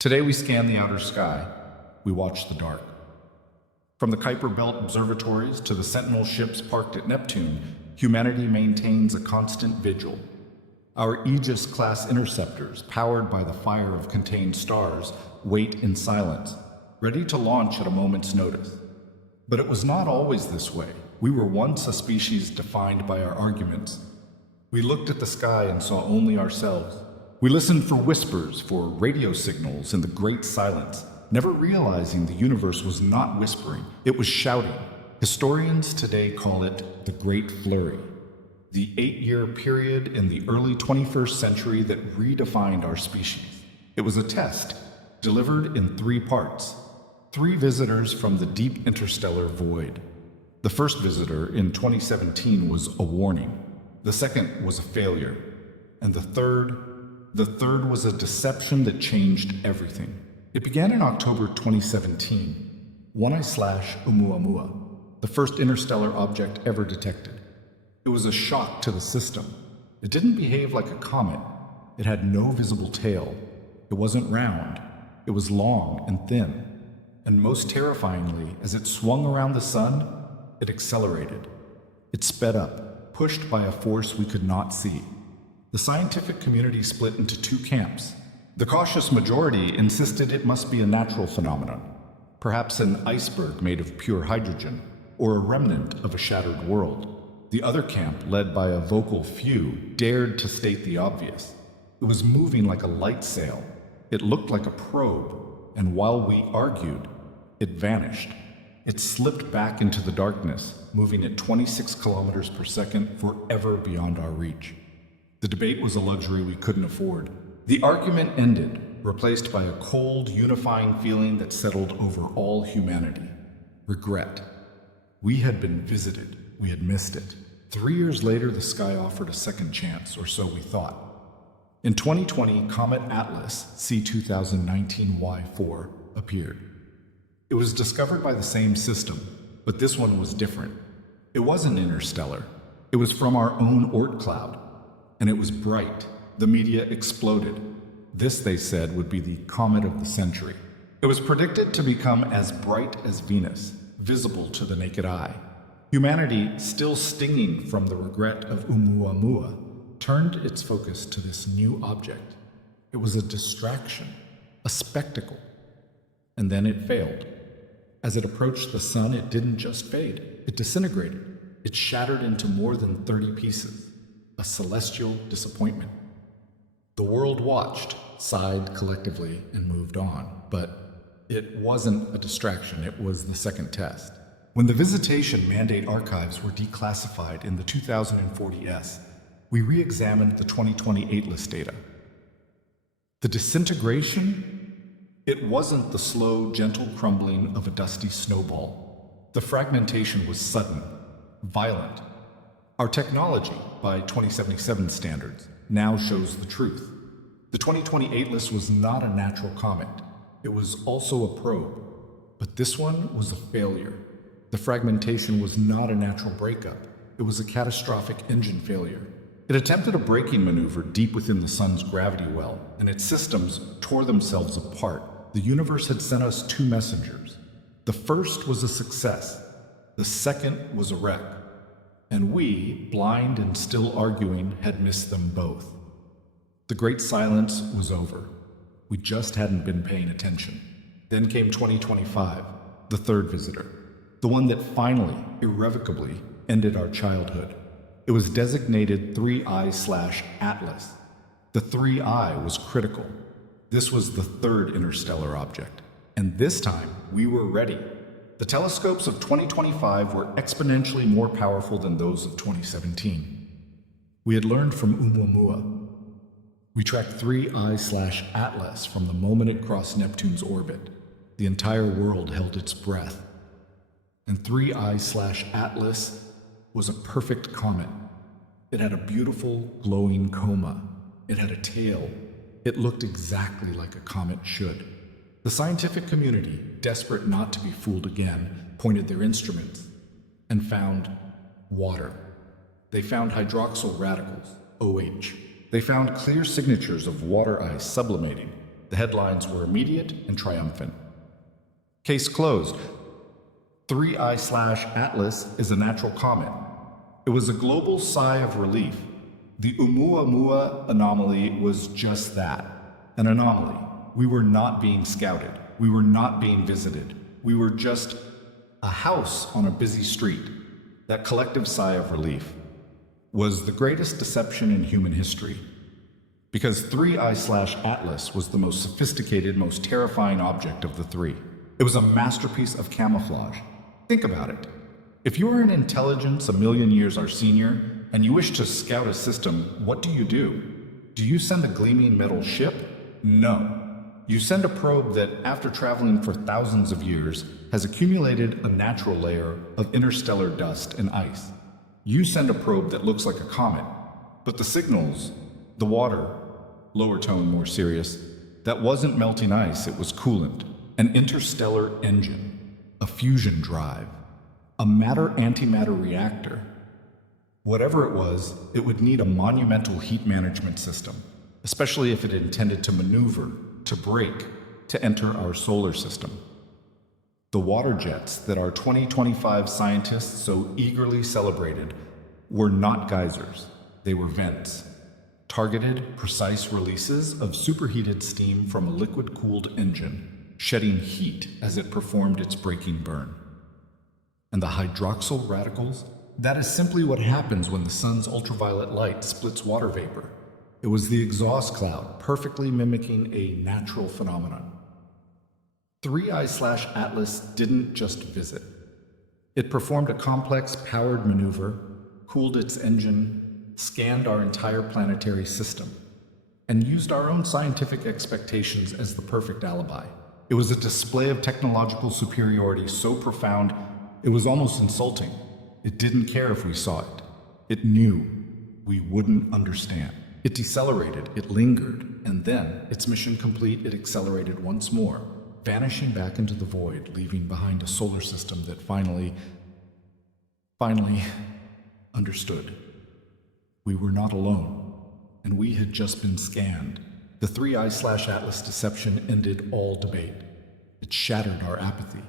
Today we scan the outer sky, we watch the dark. From the Kuiper Belt observatories to the Sentinel ships parked at Neptune, humanity maintains a constant vigil. Our Aegis-class interceptors, powered by the fire of contained stars, wait in silence, ready to launch at a moment's notice. But it was not always this way. We were once a species defined by our arguments. We looked at the sky and saw only ourselves. We listened for whispers, for radio signals in the great silence, never realizing the universe was not whispering, it was shouting. Historians today call it the Great Flurry, the 8-year period in the early 21st century that redefined our species. It was a test, delivered in 3 parts. 3 visitors from the deep interstellar void. The first visitor in 2017 was a warning. The second was a failure. And the third was a deception that changed everything. It began in October 2017, 1I/Oumuamua, the first interstellar object ever detected. It was a shock to the system. It didn't behave like a comet. It had no visible tail. It wasn't round. It was long and thin. And most terrifyingly, as it swung around the sun, it accelerated. It sped up, pushed by a force we could not see. The scientific community split into 2 camps. The cautious majority insisted it must be a natural phenomenon, perhaps an iceberg made of pure hydrogen, or a remnant of a shattered world. The other camp, led by a vocal few, dared to state the obvious. It was moving like a light sail. It looked like a probe, and while we argued, it vanished. It slipped back into the darkness, moving at 26 kilometers per second, forever beyond our reach. The debate was a luxury we couldn't afford. The argument ended, replaced by a cold, unifying feeling that settled over all humanity. Regret. We had been visited. We had missed it. 3 years later, the sky offered a second chance, or so we thought. In 2020, Comet ATLAS C2019Y4 appeared. It was discovered by the same system, but this one was different. It wasn't interstellar. It was from our own Oort cloud, and it was bright. The media exploded. This, they said, would be the comet of the century. It was predicted to become as bright as Venus, visible to the naked eye. Humanity, still stinging from the regret of Oumuamua, turned its focus to this new object. It was a distraction, a spectacle. And then it failed. As it approached the sun, it didn't just fade. It disintegrated. It shattered into more than 30 pieces. A celestial disappointment. The world watched, sighed collectively, and moved on. But it wasn't a distraction. It was the second test. When the visitation mandate archives were declassified in the 2040s, we re-examined the 2020 ATLAS data. The disintegration? It wasn't the slow, gentle crumbling of a dusty snowball. The fragmentation was sudden, violent. Our technology, by 2077 standards, now shows the truth. The 2020 ATLAS was not a natural comet. It was also a probe. But this one was a failure. The fragmentation was not a natural breakup. It was a catastrophic engine failure. It attempted a braking maneuver deep within the sun's gravity well, and its systems tore themselves apart. The universe had sent us 2 messengers. The first was a success. The second was a wreck. And we, blind and still arguing, had missed them both. The great silence was over. We just hadn't been paying attention. Then came 2025, the third visitor. The one that finally, irrevocably, ended our childhood. It was designated 3I/Atlas. The 3I was critical. This was the third interstellar object. And this time, we were ready. The telescopes of 2025 were exponentially more powerful than those of 2017. We had learned from Oumuamua. We tracked 3I/Atlas from the moment it crossed Neptune's orbit. The entire world held its breath. And 3I/Atlas was a perfect comet. It had a beautiful, glowing coma. It had a tail. It looked exactly like a comet should. The scientific community, desperate not to be fooled again, pointed their instruments and found water. They found hydroxyl radicals, OH. They found clear signatures of water ice sublimating. The headlines were immediate and triumphant. Case closed. 3I/Atlas is a natural comet. It was a global sigh of relief. The Oumuamua anomaly was just that, an anomaly. We were not being scouted. We were not being visited. We were just a house on a busy street. That collective sigh of relief was the greatest deception in human history. Because 3I/Atlas was the most sophisticated, most terrifying object of the three. It was a masterpiece of camouflage. Think about it. If you are an intelligence a million years our senior, and you wish to scout a system, what do? Do you send a gleaming metal ship? No. You send a probe that, after traveling for thousands of years, has accumulated a natural layer of interstellar dust and ice. You send a probe that looks like a comet, but the signals, the water, lower tone, more serious, that wasn't melting ice, it was coolant, an interstellar engine, a fusion drive, a matter-antimatter reactor. Whatever it was, it would need a monumental heat management system, especially if it intended to maneuver, to brake, to enter our solar system. The water jets that our 2025 scientists so eagerly celebrated were not geysers, they were vents. Targeted, precise releases of superheated steam from a liquid-cooled engine, shedding heat as it performed its braking burn. And the hydroxyl radicals? That is simply what happens when the sun's ultraviolet light splits water vapor. It was the exhaust cloud, perfectly mimicking a natural phenomenon. 3I/Atlas didn't just visit. It performed a complex powered maneuver, cooled its engine, scanned our entire planetary system, and used our own scientific expectations as the perfect alibi. It was a display of technological superiority so profound, it was almost insulting. It didn't care if we saw it. It knew we wouldn't understand. It decelerated, it lingered, and then, its mission complete, it accelerated once more, vanishing back into the void, leaving behind a solar system that finally understood. We were not alone, and we had just been scanned. The 3I/Atlas deception ended all debate. It shattered our apathy.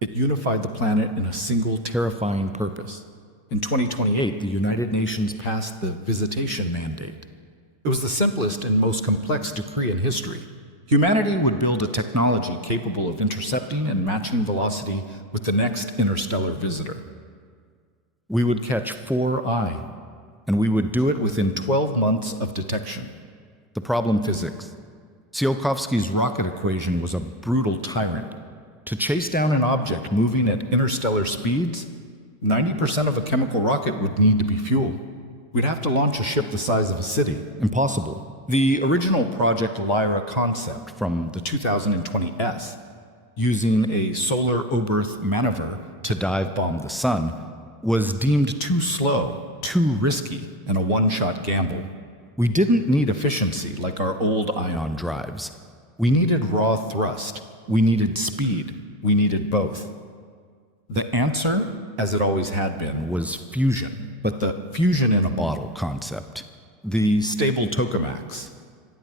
It unified the planet in a single terrifying purpose. In 2028, the United Nations passed the visitation mandate. It was the simplest and most complex decree in history. Humanity would build a technology capable of intercepting and matching velocity with the next interstellar visitor. We would catch 4I, and we would do it within 12 months of detection. The problem: physics. Tsiolkovsky's rocket equation was a brutal tyrant. To chase down an object moving at interstellar speeds, 90% of a chemical rocket would need to be fuel. We'd have to launch a ship the size of a city. Impossible. The original Project Lyra concept from the 2020 S, using a solar Oberth maneuver to dive bomb the sun, was deemed too slow, too risky, and a one-shot gamble. We didn't need efficiency like our old ion drives. We needed raw thrust. We needed speed. We needed both. The answer, as it always had been, was fusion, but the fusion in a bottle concept. The stable tokamaks.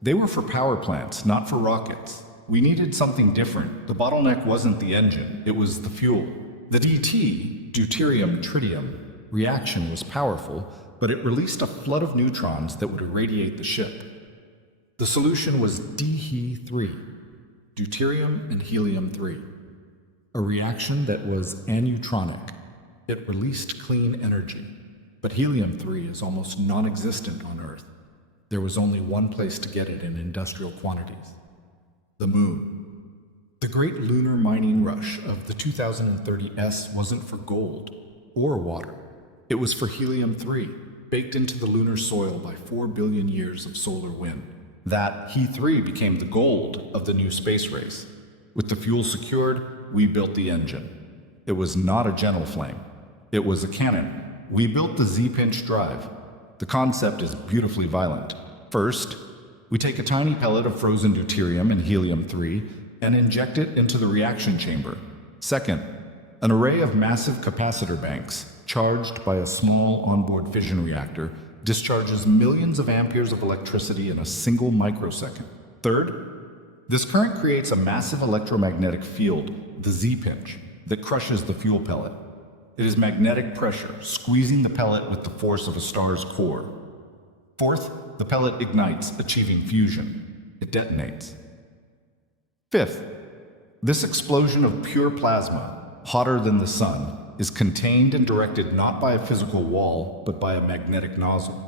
They were for power plants, not for rockets. We needed something different. The bottleneck wasn't the engine, it was the fuel. The DT, deuterium-tritium, reaction was powerful, but it released a flood of neutrons that would irradiate the ship. The solution was DHE-3, deuterium and helium-3, a reaction that was aneutron. It released clean energy, but helium-3 is almost non-existent on Earth. There was only one place to get it in industrial quantities: the Moon. The great lunar mining rush of the 2030 S wasn't for gold or water. It was for helium-3, baked into the lunar soil by 4 billion years of solar wind. That He3 became the gold of the new space race. With the fuel secured, we built the engine. It was not a gentle flame. It was a cannon. We built the Z-pinch drive. The concept is beautifully violent. First, we take a tiny pellet of frozen deuterium and helium-3 and inject it into the reaction chamber. Second, an array of massive capacitor banks, charged by a small onboard fission reactor, discharges millions of amperes of electricity in a single microsecond. Third, This current creates a massive electromagnetic field, the Z-pinch, that crushes the fuel pellet. It is magnetic pressure, squeezing the pellet with the force of a star's core. Fourth, the pellet ignites, achieving fusion. It detonates. Fifth, this explosion of pure plasma, hotter than the sun, is contained and directed not by a physical wall, but by a magnetic nozzle.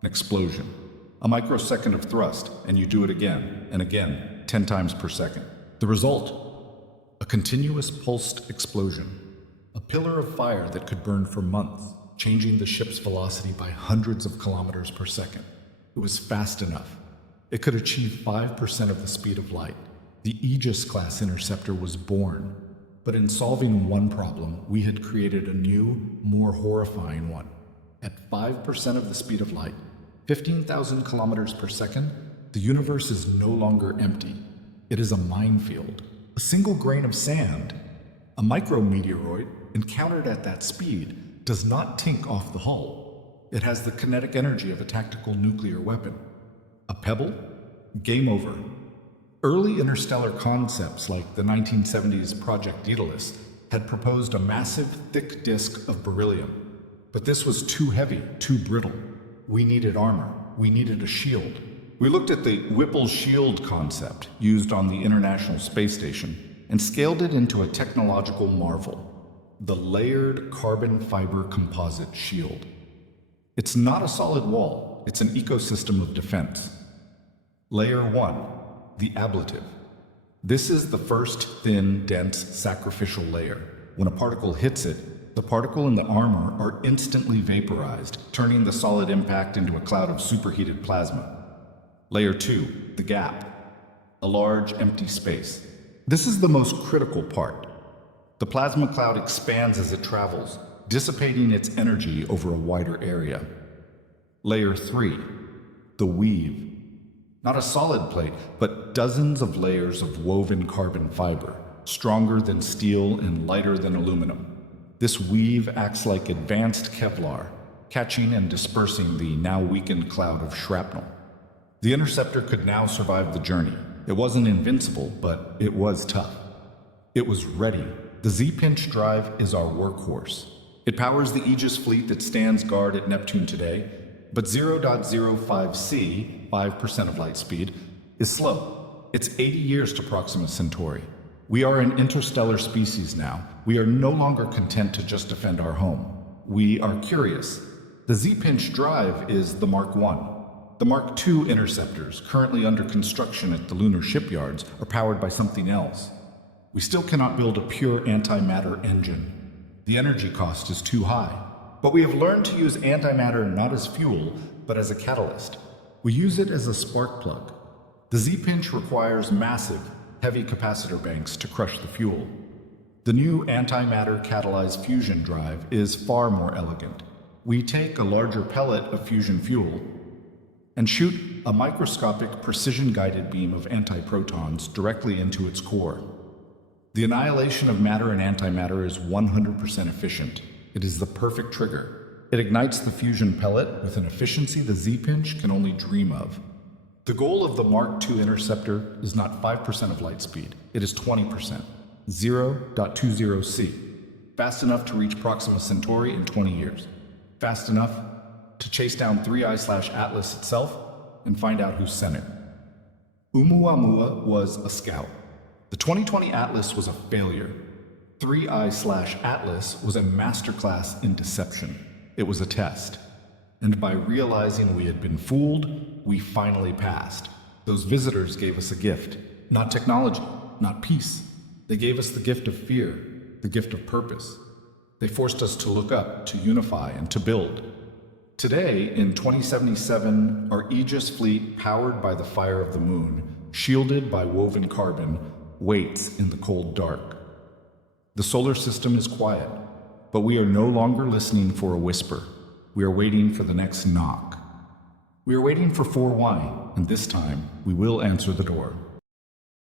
An explosion. A microsecond of thrust, and you do it again and again, 10 times per second. The result? A continuous pulsed explosion. A pillar of fire that could burn for months, changing the ship's velocity by hundreds of kilometers per second. It was fast enough. It could achieve 5% of the speed of light. The Aegis-class interceptor was born. But in solving one problem, we had created a new, more horrifying one. At 5% of the speed of light, 15,000 kilometers per second, the universe is no longer empty. It is a minefield. A single grain of sand, a micrometeoroid, encountered at that speed, does not tink off the hull. It has the kinetic energy of a tactical nuclear weapon. A pebble? Game over. Early interstellar concepts like the 1970s Project Daedalus had proposed a massive, thick disk of beryllium. But this was too heavy, too brittle. We needed armor. We needed a shield. We looked at the Whipple shield concept used on the International Space Station and scaled it into a technological marvel. The layered carbon fiber composite shield. It's not a solid wall. It's an ecosystem of defense. Layer 1. The ablative. This is the first thin, dense, sacrificial layer. When a particle hits it, the particle and the armor are instantly vaporized, turning the solid impact into a cloud of superheated plasma. Layer 2, the gap. A large, empty space. This is the most critical part. The plasma cloud expands as it travels, dissipating its energy over a wider area. Layer 3, the weave. Not a solid plate, but dozens of layers of woven carbon fiber, stronger than steel and lighter than aluminum. This weave acts like advanced Kevlar, catching and dispersing the now weakened cloud of shrapnel. The interceptor could now survive the journey. It wasn't invincible, but it was tough. It was ready. The Z-pinch drive is our workhorse. It powers the Aegis fleet that stands guard at Neptune today, but 0.05c, 5% of light speed, is slow. It's 80 years to Proxima Centauri. We are an interstellar species now. We are no longer content to just defend our home. We are curious. The Z-pinch drive is the Mark I. The Mark II interceptors, currently under construction at the lunar shipyards, are powered by something else. We still cannot build a pure antimatter engine. The energy cost is too high. But we have learned to use antimatter not as fuel, but as a catalyst. We use it as a spark plug. The Z-pinch requires massive, heavy capacitor banks to crush the fuel. The new antimatter catalyzed fusion drive is far more elegant. We take a larger pellet of fusion fuel and shoot a microscopic precision-guided beam of antiprotons directly into its core. The annihilation of matter and antimatter is 100% efficient. It is the perfect trigger. It ignites the fusion pellet with an efficiency the Z-pinch can only dream of. The goal of the Mark II interceptor is not 5% of light speed. It is 20%, 0.20c. Fast enough to reach Proxima Centauri in 20 years. Fast enough to chase down 3I/Atlas itself and find out who sent it. Oumuamua was a scout. The 2020 Atlas was a failure. 3I/Atlas was a masterclass in deception. It was a test. And by realizing we had been fooled, we finally passed. Those visitors gave us a gift. Not technology, not peace. They gave us the gift of fear, the gift of purpose. They forced us to look up, to unify, and to build. Today, in 2077, our Aegis fleet, powered by the fire of the moon, shielded by woven carbon, waits in the cold dark. The solar system is quiet, but we are no longer listening for a whisper. We are waiting for the next knock. We are waiting for 4Y, and this time we will answer the door.